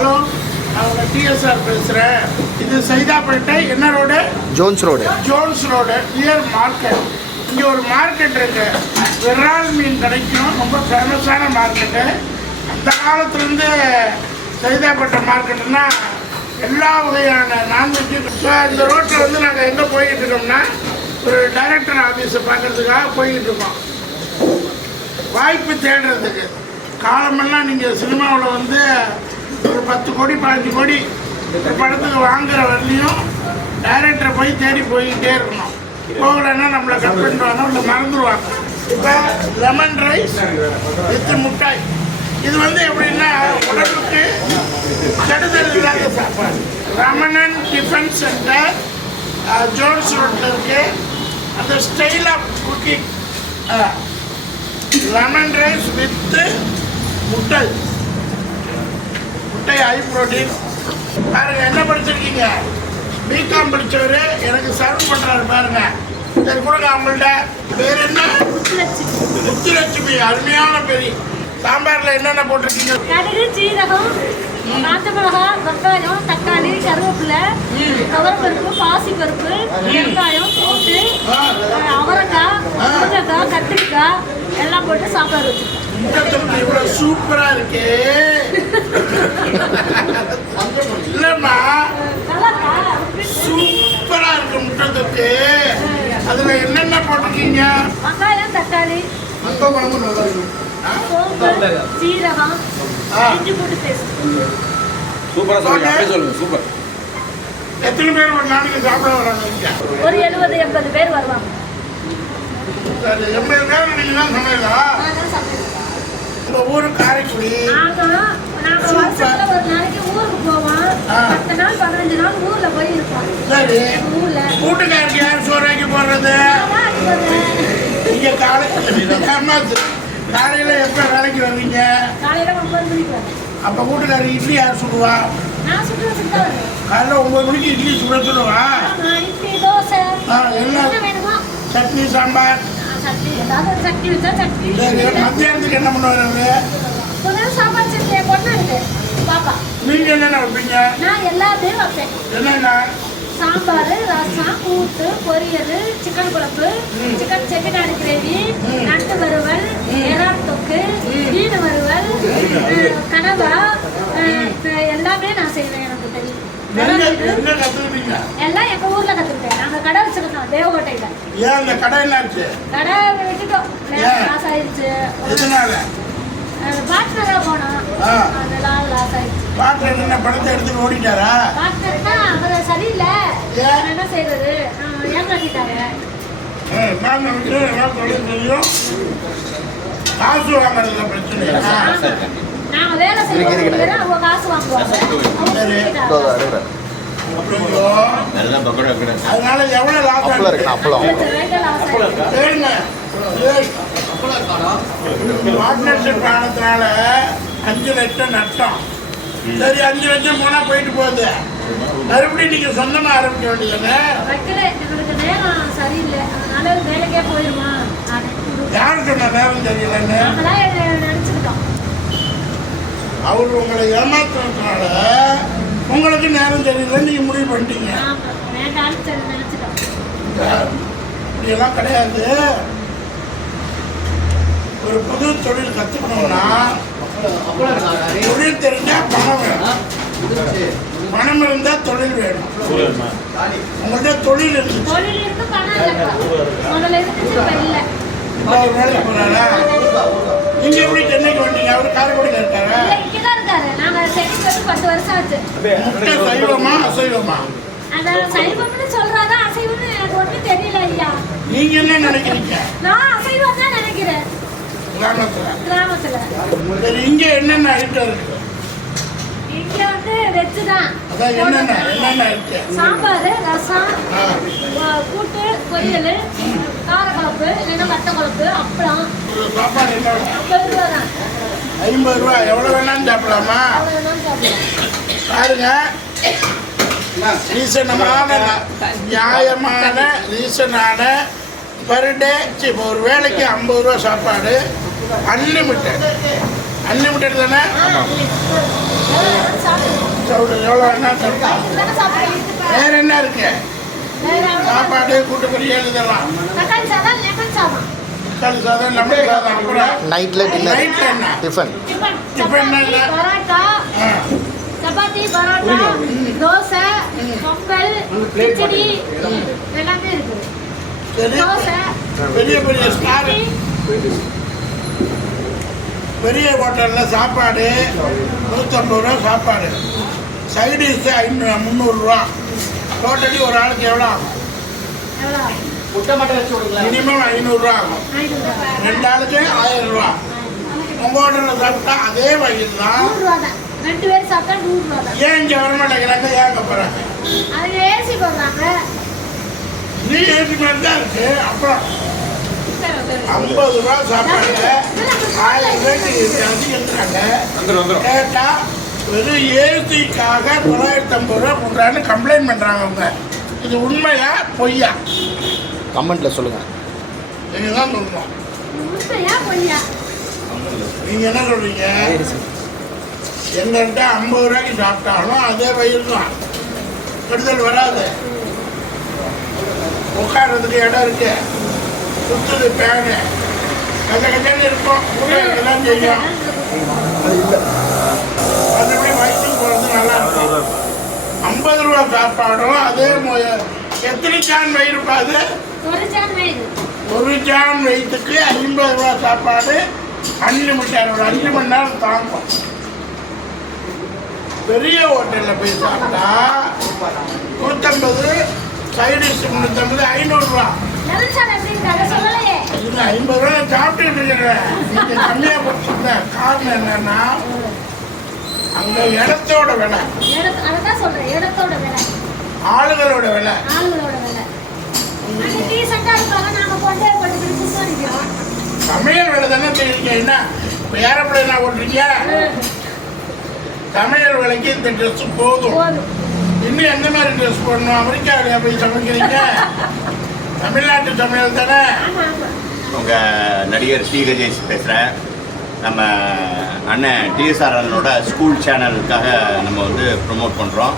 Hello, நான் உங்கள் TSR பேசுகிறேன். இது சைதாப்பேட்டை என்ன road? Jones road. Jones road near market. இங்கே ஒரு மார்க்கெட் இருக்கு, விரால் மீன் கிடைக்கும். ரொம்ப ஃபேமஸான மார்க்கெட்டு. அந்த காலத்துலேருந்து சைதாப்பேட்டை மார்க்கெட்டுன்னா எல்லா வகையான நான்வெஜ்ஜு. இப்போ இந்த ரோட்டில் வந்து நாங்கள் எங்கே போய்கிட்டு இருக்கோம்னா ஒரு டைரக்டர் ஆஃபீஸை பார்க்குறதுக்காக போய்கிட்டு இருக்கோம். வாய்ப்பு தேடுறதுக்கு. காலமெல்லாம் நீங்கள் சினிமாவில் வந்து ஒரு 10 கோடி 15 கோடி படத்துக்கு வாங்குற வரலையும் டைரக்டரை போய் தேடி போய்கிட்டே இருக்கணும். போகலைன்னா நம்மளை கட் பண்ணிடுவாங்க, இல்லை மறந்துடுவாங்க. இப்போ லெமன் ரைஸ் வித் முட்டாய். இது வந்து எப்படின்னா உடம்புக்கு கெடுதல் இல்லாத சாப்பாடு. ரமணன் டிஃபன் சென்டர் ஜோன்ஸ் ரோட்டில் இருக்கு. அந்த style of cooking lemon rice with முட்டை ஹை ப்ரோட்டீன். பாருங்க, என்ன படிச்சிருக்கீங்க? பிகாம் படித்தவர் எனக்கு சர்வ் பண்ணுறாரு பாருங்க. சரி கொடுங்க. அவங்கள்ட்ட பேர் என்ன? முத்துலட்சுமி. அருமையான பெரிய சாம்பாரில் என்னென்ன போட்டிருக்கீங்க? கடுகு, சீரகம், காஞ்ச மிளகா, வெங்காயம், தக்காளி, கருவேப்பிலை, துவரப்பருப்பு, பாசிப்பருப்பு, வெங்காயம், பூண்டு, அவரைக்காய், முருங்கைக்காய், கத்திரிக்காய் எல்லாம் போட்டு சாம்பார் வச்சுருக்கோம். இவ்வளோ சூப்பராக இருக்கு. இல்லைம்மா, சூப்பராக இருக்கு முட்டை. அதில் என்னென்ன போட்டிருக்கீங்க? வெங்காயம், தக்காளி, சோம்பு, சீரகம், இஞ்சி பூண்டு பேஸ்ட். சூப்பர். எத்தனை பேர் ஒரு நாளைக்கு சாப்பிட வராங்க? ஒரு 70-80 பேர் வருவாங்க. 80 பேர் நீங்கள் தான் சமையலா? உங்கள் ஊர் காரைக்குடி. நாங்கள் வருஷத்துல ஒரு நாளைக்கு ஊருக்கு போவோம். 10 நாள் 15 நாள் ஊரில் போய் இருப்போம். சரி, ஊரில் கூட்டுக்காரருக்கு யார் சோறாக்கி போடுறது? நீங்கள் காலையில் எப்போ வேலைக்கு வருவீங்க? காலையில் 9 மணிக்கு வருவேன். அப்போ கூட்டுக்காரருக்கு இட்லி யார் சுடுவா? நான் சுட்டு காலையில் 9 மணிக்கு இட்லி சுடுவா? இட்லி, தோசை என்ன வேணுமோ, சட்னி, சாம்பார். சட்னி ஏதாவது ஒரு சட்னி வச்சா சட்னி. மத்தியானத்துக்கு என்ன பண்ணுவாரு? புதுசாக சாப்பாடு செஞ்சு பொண்ணு இருக்கு பாப்பா. நீங்கள் என்னென்ன வைப்பீங்க? நான் எல்லாத்தையும் வைப்பேன். என்னென்ன? சாம்பார், ரசம், கூட்டு, பொரியல், சிக்கன் குழம்பு, சிக்கன் செட்டிநாடு கிரேவி, நண்டு வறுவல், எறால் தொக்கு, மீன் வறுவல், கனவா, எல்லாமே நான் செய்வேன். எனக்கு தெரியும். எல்லாம் எங்க ஊர்ல கத்துக்கிட்டேன். நாங்க கடை வச்சிருந்தோம் தேவகோட்டையில. ஏன் அந்த கடை என்னாச்சு? கடை விட்டுட்டோம், லாஸ் ஆயிடுச்சு. பார்ட்னரா போனோம், அதெல்லாம் லாஸ் ஆயிடுச்சு. பார்ட்னர் என்ன பணத்தை எடுத்துட்டு ஓடிட்டாரா? பார்ட்னர்னா அவர் சரியில்லை, என்ன செய்யறது, ஏமாத்திட்டாங்க. தெரியும், காசு வாங்குறதுல பிரச்சனை. நாங்க வேலை செய்யறோம், அவங்க காசு வாங்குவாங்க. அதனால எவ்வளவு லாபம் பார்ட்னர்ஷிப் ஆனதுனால 5 லட்சம் நட்டம். சரி, 5 லட்சம் போனா போயிட்டு போகுது. மறுபடியும் நீங்க சொந்தமா ஆரம்பிக்க வேண்டியது. வைக்கல, எங்களுக்கு நேரம் சரியில்லை, அதனால வேலைக்கே போயிருமா. யாரு சொன்ன நேரம் தெரியலன்னு? நினைச்சுக்கிட்டோம். அவரு உங்களை ஏமாத்துறதுனால உங்களுக்கு நேரம் தெரியலன்னு நீங்க முடிவு பண்ணிட்டீங்க. இப்படியெல்லாம் கிடையாது. ஒரு புது தொழில் கத்துக்கணும்னா தொழில் தெரிஞ்சா பணம் வேணும், பணம் இருந்தா தொழில் வேணும். உங்கள்கிட்ட தொழில் இருக்கு, ஒரு வேலைக்கு போறாரா? நீங்க எப்படி சென்னைக்கு வந்தீங்க? அவரு காரைக்குடியில் இருக்காரா? முட்டை சைவமா அசைவமா? நீங்க என்ன நினைக்கிறீங்க? கிராமத்துல இங்க என்னென்ன ஐட்டம் இருக்கு? இங்க வந்து வெஜ் தான். என்னென்ன இருக்கு? சாம்பார், ரசம், கூட்டு, பொரியல், காரக்குழம்பு, இல்லைன்னா வத்த குழம்பு, அப்பளம். சாப்பாடு என்ன? 50 ரூபா தான். 50 ரூபா. எவ்வளவு வேணாலும் சாப்பிடலாமா? பாருங்க, ரீசனமான நியாயமான ரீசனான பர் டே. இப்போ ஒரு வேலைக்கு 50 ரூபா சாப்பாடு, அன்லிமிட்டட். அன்லிமிட்டட் தானே? சவுடு எவ்வளோ என்ன சாப்பிடலாம். இதுதானே சாப்பிடுறேன். வேற என்ன இருக்கு? வேற சாப்பாடு கூட்டு பொரியல் இதெல்லாம். தக்காளி சாதம், லெமன் சாதம். தக்காளி சாதம் லெமன் சாதம் அப்புறம் நைட்டில் டின்னர் நைட்டில் என்ன? டிஃபன். டிஃபன், டிஃபன் சப்பாத்தி, என்ன? பரோட்டா, ஆ சப்பாத்தி, பரோட்டா, தோசை, பொங்கல், கிச்சடி எல்லாமே இருக்குது. சரி. தோசை, பெரிய பெரிய ஸ்டார் பெரிய ஹோட்டலில் சாப்பாடு 150 ரூபா சாப்பாடு, சைடிஷ் 300 ரூபா. டோட்டலி ஒரு ஆளுக்கு எவ்வளோ ஆகும்? எவ்வளோ? மினிமம் 500 ரூபா ஆகும். 2 ஆளுக்கு 1000 ரூபா. உங்கள் ஹோட்டலில் சாப்பிட்டா அதே வகையில் தான். 100 ரூபா தான். 2 பேர் சாப்பிட்டா 100 ரூபா தான். ஏன் இங்கே வர மாட்டேங்கிறாங்க? ஏங்க போகிறாங்க? அது ஏசி போடுறாங்க. நீ ஏசி மாதிரி தான் இருக்கு. அப்புறம் 50 ரூபா சாப்பாடு 1000 ரூபாய்க்கு அதிகரிக்கிறாங்க. கேட்டால் வெறும் ஏசிக்காக 950 ரூபா கொடுக்குறான்னு கம்ப்ளைண்ட் பண்ணுறாங்க அவங்க. இது உண்மையா பொய்யா? கமெண்ட்டில் சொல்லுங்கள். நீங்கள் தான் சொல்லணும். உண்மையா பொய்யா? நீங்கள் என்ன சொல்கிறீங்க? எங்கள்கிட்ட 50 ரூபாய்க்கு சாப்பிட்டாலும் அதே வயிறு தான், கெடுதல் வராது. உட்கார்றதுக்கு இடம் இருக்கு, சுற்றுது பேனு, கஜன்னு இருக்கும், இதெல்லாம் செய்யும். மற்றபடி வயிற்றுக்கு போகிறது நல்லா இருக்கும். 50 ரூபா சாப்பாடும் அதே எத்தனை ஜான் வயிறு பாது? ஒரு ஜான் வயிறு. ஒரு ஜான் வயிற்றுக்கு 50 ரூபா சாப்பாடு அன்லிமிட்டட். ஒரு 5 மணி நேரம் தாங்கும். பெரிய ஹோட்டலில் போய் சாப்பிட்டா 150, சைடிஷ் 350, 500 ரூபா. லெமன் சாதம் எப்படி இருக்கு? அதை சொல்லலையே. இது 50 ரூபா சாப்பிட்டுட்டு இருக்கிறேன். நீங்கள் கம்மியாக கொடுத்துருந்தேன். காரணம் என்னன்னா அங்கே இடத்தோட விலை, அதான் சொல்றேன், இடத்தோட விலை, ஆளுகளோட விலை. ஆளுகளோட விலை. அங்க டீசெண்டா இருப்பாங்க, நாம கொண்டே போட்டு புதுசா நிக்கிறோம். சமையல் விலை தானே தெரியுங்க. என்ன இப்போ ஏரோப்ளேனா ஓட்டுறீங்க? சமையல் விலைக்கு இந்த ட்ரெஸ் போதும். இன்னும் எந்த மாதிரி ட்ரெஸ் போடணும்? அமெரிக்காவிலேயே போய் சமைக்கிறீங்க? தமிழ்நாட்டு சமையல் தானே. ஆமா ஆமா. உங்கள் நடிகர் ஸ்ரீகஜேஷ் பேசுகிறேன். நம்ம அண்ணன் டிஎஸ்ஆர் அண்ணனோட ஸ்கூல் சேனலுக்காக நம்ம வந்து ப்ரொமோட் பண்ணுறோம்.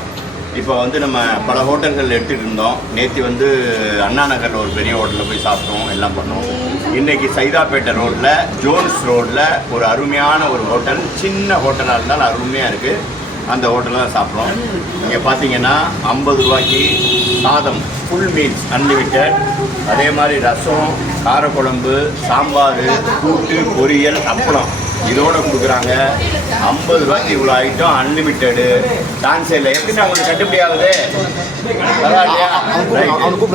இப்போ வந்து நம்ம பல ஹோட்டல்கள் எடுத்துகிட்டு இருந்தோம். நேற்று வந்து அண்ணா நகரில் ஒரு பெரிய ஹோட்டலில் போய் சாப்பிட்டோம், எல்லாம் பண்ணோம். இன்றைக்கி சைதாப்பேட்டை ரோட்டில் ஜோன்ஸ் ரோட்டில் ஒரு அருமையான ஒரு ஹோட்டல், சின்ன ஹோட்டலாக இருந்தாலும் அருமையாக இருக்குது. அந்த ஹோட்டலில் தான் சாப்பிட்றோம். இங்கே பார்த்தீங்கன்னா 50 ரூபாய்க்கு சாதம், ஃபுல் மீல்ஸ் அன்லிமிட்டட். அதே மாதிரி ரசம், காரக்குழம்பு, சாம்பார், கூட்டு, பொரியல், அப்பளம் இதோடு கொடுக்குறாங்க. 50 ரூபாய்க்கு இவ்வளோ ஐட்டம் அன்லிமிட்டடு. சான்ஸே இல்லை. எப்படின்னா அவங்களுக்கு கட்டுப்படி ஆகுது? பரவாயில்லையா?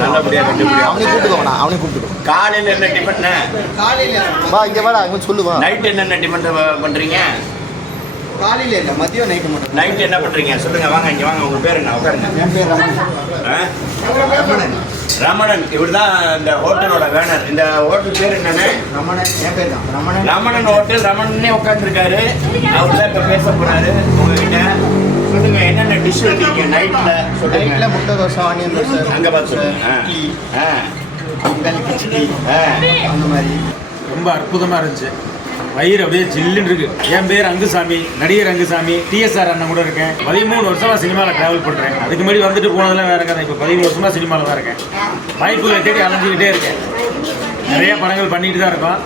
நல்லபடியாக கட்டுப்படி ஆகும். அவனை கூப்பிட்டுக்கோ. காலையில் என்ன டிஃபன்? வா இங்கே வாடா, அங்கே சொல்லுவா. நைட் என்னென்ன டிஃபன் பண்ணுறீங்க? காலையில் இல்லை, மதியம் நைட்டு மட்டும். நைட் என்ன பண்ணுறீங்க சொல்லுங்கள். வாங்க இங்கே வாங்க. உங்கள் பேர் என்ன? உட்காருங்க. என் பேர் ரமணன். ரமணன். ரமணன் இவர் தான் இந்த ஹோட்டலோட வேனர். இந்த ஹோட்டல் பேர் என்னன்னு? ரமணன். என் பேர் தான் ரமணன். ரமணன் ஹோட்டல். ரமணனே உட்காந்துருக்காரு. அவர் தான் இப்போ பேச போகிறாரு உங்ககிட்ட. சொல்லுங்க என்னென்ன டிஷ் வைக்கிறீங்க நைட்டில்? சொல்லுங்க. நைட்டில் முட்டை தோசை, ஆனியன் தோசை, அங்கே பார்த்து சொல்லுங்க. இட்லி, பொங்கல், கிச்சடி, ஆ அந்த மாதிரி. ரொம்ப அற்புதமாக இருந்துச்சு. வயிறு அப்படியே ஜில்லுன்னு இருக்கு. என் பேர் அங்குசாமி, நடிகர் அங்குசாமி. டிஎஸ்ஆர் அண்ணன் கூட இருக்கேன். 13 வருஷமாக சினிமாவில் ட்ராவல் பண்ணுறேன். அதுக்கு முன்னாடி வந்துட்டு போனதெல்லாம் வேறு கதை. இப்போ 17 வருஷமாக சினிமாவில் தான் இருக்கேன். வாய்ப்புகளை தேடி அலைஞ்சிக்கிட்டே இருக்கேன். நிறைய படங்கள் பண்ணிட்டு தான் இருக்கோம்.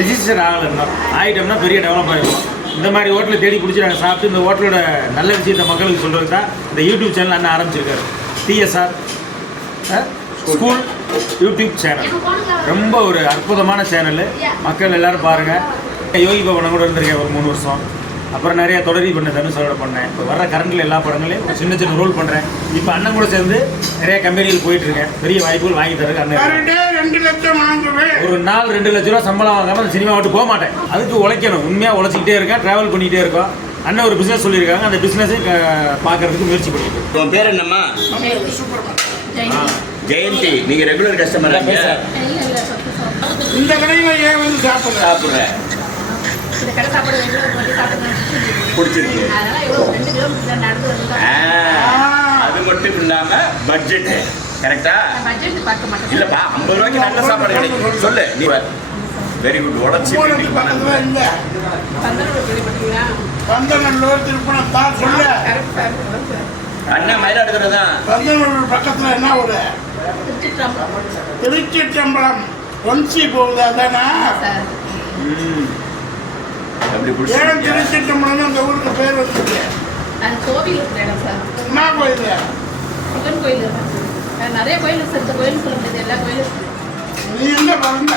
ரிஜிஸ்டர் ஆகலைன்னா ஆகிட்டோம்னா பெரிய டெவலப் ஆகிடும். இந்த மாதிரி ஹோட்டலை தேடி பிடிச்சி நாங்கள் சாப்பிட்டு இந்த ஹோட்டலோட நல்ல விஷயத்தை மக்களுக்கு சொல்கிறது தான் இந்த யூடியூப் சேனல் அண்ணன் ஆரம்பிச்சிருக்காரு. டிஎஸ்ஆர் ஸ்கூல் யூடியூப் சேனல் ரொம்ப ஒரு அற்புதமான சேனல். மக்கள் எல்லோரும் பாருங்கள். யோகி பவனை கூட இருந்திருக்கேன் ஒரு 3 வருஷம். அப்புறம் நிறைய தொடரி பண்ணேன், தனுஷோட பண்ணேன். இப்போ வர கரண்டில் எல்லா படங்களையும் ஒரு சின்ன சின்ன ரோல் பண்ணுறேன். இப்போ அண்ணன் கூட சேர்ந்து நிறைய கம்பெனிகள் போயிட்டுருக்கேன். பெரிய வாய்ப்புகள் வாங்கி தரக்கு அண்ணன். 2 லட்சம் வாங்குவேன். ஒரு நாள் 2 லட்ச ரூபா சம்பளம் வாங்காமல் அந்த சினிமா விட்டு போக மாட்டேன். அதுக்கு உழைக்கணும். உண்மையாக உழைச்சிக்கிட்டே இருக்கேன், ட்ராவல் பண்ணிகிட்டே இருக்கோம். அண்ணன் ஒரு பிஸ்னஸ் சொல்லியிருக்காங்க, அந்த பிஸ்னஸை பார்க்கறதுக்கு முயற்சி பண்ணிட்டு. உன் பேர் என்னம்மா? ஜெயந்தி. நீங்கள் ரெகுலர் கஸ்டமர்? இந்த கடையில் ஏன் வந்து சாப்பிட்றேன். இந்த கடை சாப்பாடு ரெகுலர் போட்டு சாப்பிட்டு பிடிச்சிருக்கு. அதனால எவ்வளோ 2 கிலோமீட்டர் நடந்து வந்து அது மட்டும் இல்லாமல் பட்ஜெட்டு கரெக்டா? பட்ஜெட் பார்க்க மாட்டேன். இல்லைப்பா, 50 ரூபாய்க்கு நல்ல சாப்பாடு கிடைக்கும். சொல்லு நீ. Very good. உடச்சி மூலத்துக்கு பக்கத்தில் இல்லை பந்தநல்லூர் திருப்பணம் தான் சொல்ல. அண்ணன் மயிலாடுதுறை தான். பந்தநல்லூர் பக்கத்தில் என்ன ஒரு திருச்சிற்றம்பலம் ஒன்சி போகுது அதானா? அப்படி ஏன் பிடிச்சி திருச்சிற்றம்பலம் அந்த ஊருக்கு பேர் வந்துருக்கு? அது கோவில் இருக்கிற இடம் சார். என்ன கோயில்? சிவன் கோயில் இருக்கு. நிறைய கோயில் இருக்கு சார். இந்த கோயில் சொல்ல முடியாது, எல்லா கோயிலும் இருக்கு. நீ எங்க பிறந்த?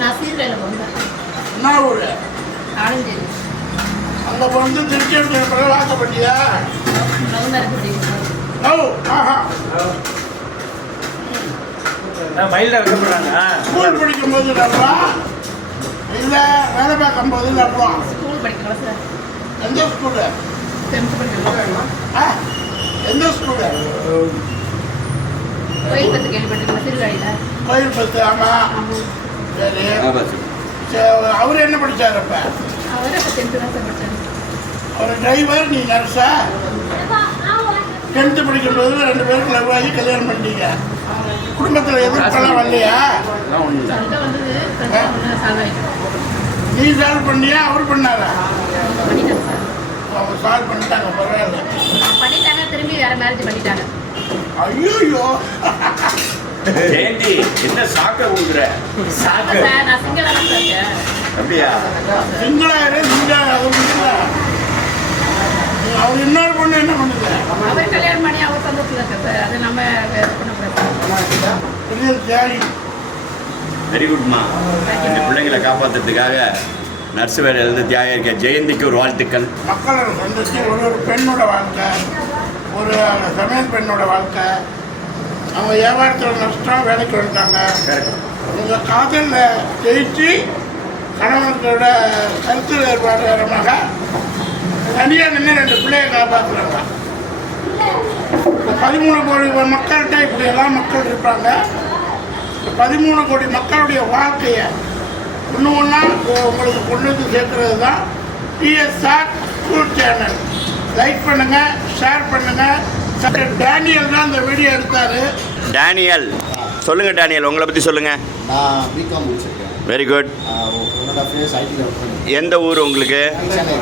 நான் சீர்காழியில் பிறந்தேன். என்ன ஊரு? ஆனந்தேரி அங்க வந்து திருச்சிற்றம்பலம் வாக்கப்பட்டியா? ரவுண்டாக இருக்கு. ஓ ஆஹா. மயில்டா வைக்கப்படுறாங்க. ஸ்கூல் படிக்கும்போது நடுவா இல்லை வேலை பார்க்கும் போது நடுவா? ஸ்கூல் படிக்கிறோம் சார். எந்த ஸ்கூலு? 10th படிக்கிறோம். எந்த ஸ்கூலு? கோயில் பற்றி கேள்விப்பட்டிருக்கோம் சீர்காழியில். கோயில் பத்து. ஆமா சரி. அவர் என்ன படிச்சார் அப்ப? அவர் அப்போ 10th தான் சார் படித்தார். அவர் டிரைவர், நீ நர்ஸா? 10th படிக்கும்போது 2 பேருக்கு லவ் ஆகி கல்யாணம் பண்ணிட்டீங்க. குடும்பத்தில் எதிர்ப்பெல்லாம் வரலையா? சண்டை வந்தது, பிரச்சனை ஒன்று சால்வ் ஆகிட்டோம். நீ சால்வ் பண்ணியா அவர் பண்ணாரா? அவங்க பண்ணிட்டாங்க சார். அவங்க சால்வ் பண்ணிட்டாங்க, பரவாயில்ல. பண்ணிட்டாங்க, திரும்பி வேற மேரேஜ் பண்ணிட்டாங்க. ஐயோ ஜெயந்தி என்ன சாக்க ஊதுற? சாக்கு. ஆமா சார், நான் சிங்கிளாக தான் சார் இருக்கேன். அப்படியா? சிங்களாயிரம் சிங்காயிரம் அவர் முடியல. அவர் இன்னொரு பொண்ணு என்ன பண்ணுது? அவர் கல்யாணம் பண்ணி அவர் சந்தோஷத்தில் இருக்கார் சார். அது நம்ம பண்ணக்கூடாது. பெரிய தியாகி. வெரி குட்மா. இந்த பிள்ளைங்களை காப்பாற்றுறதுக்காக நர்ஸ் வேலையிலேருந்து தியாகம் இருக்க ஜெயந்திக்கு ஒரு வாழ்த்துக்கள். மக்களை சந்திச்சு ஒரு பெண்ணோட வாழ்க்கை, ஒரு சமையல் பெண்ணோட வாழ்க்கை. அவங்க வியாபாரத்தில் நஷ்டம், வேலைக்கு வந்துட்டாங்க. அவங்க காதலில் ஜெயிச்சு கணவர்களோட கருத்து வேறுபாடு காரணமாக தனியாக நின்று 2 பிள்ளையை காப்பாற்றுறாங்க. 13 கோடி மக்கள்கிட்ட இப்படியெல்லாம் மக்கள் இருப்பாங்க. 13 கோடி மக்களுடைய வாழ்க்கையை ஒன்று ஒன்றா உங்களுக்கு கொண்டு வந்து சேர்க்கறது தான் டிஎஸ்ஆர் ஸ்கூல் சேனல். லைக் பண்ணுங்கள், ஷேர் பண்ணுங்கள். டேனியல் தான் இந்த வீடியோ எடுத்தார். டேனியல், சொல்லுங்கள் டேனியல், உங்களை பற்றி சொல்லுங்கள். நான் பிகாம் முடிச்சிருக்கேன். Very good. 1.5 years ஐடியில் ஒர்க் பண்ணி எந்த ஊர் உங்களுக்கு? சென்னை.